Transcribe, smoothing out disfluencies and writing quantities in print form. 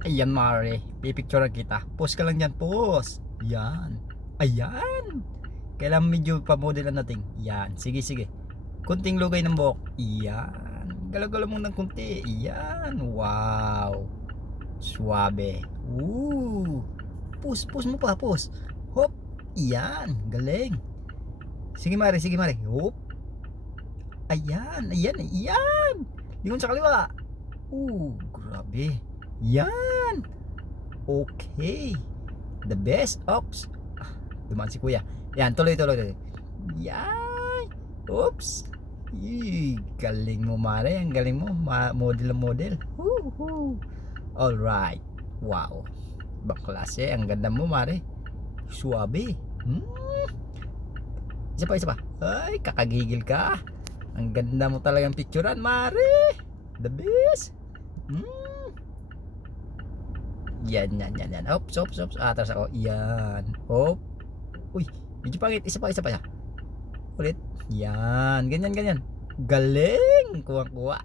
Ayan Mare, pipicturean kita. Post ka lang dyan, post. Yan. Ayan. Kailangan medyo pa-model ang nating. Yan, sige sige. Kunting lugay ng buhok. Yan. Galaw-galaw mo ng kunti. Yan. Wow. Suabe. Ooh. Push mo pa, push. Hop. Yan. Galing. Sige Mare, sige Mare. Hop. Ayan, ayan, ayan. Lingon sa kaliwa. Grabe. Yan. Okay. The best. Oops. Dumaan si kuya. Yan, tuloy, tuloy, tuloy. Yan. Oops. Galing mo Mare. Ang galing mo. Model ang model. Woohoo. Alright. Wow. Ibang klase. Ang ganda mo Mare. Suabe. Isa pa, isa pa. Ay, kakagigil ka. Ang ganda mo talagang picturean Mare. The best. Yan, yan, yan, yan. Oops, oops, oops. Atras ako. Yan. Hop. Uy, medyo pangit. Isa pa, isa pa. Ulit. Yan. Ganyan, ganyan. Galing. Kuha-kuha.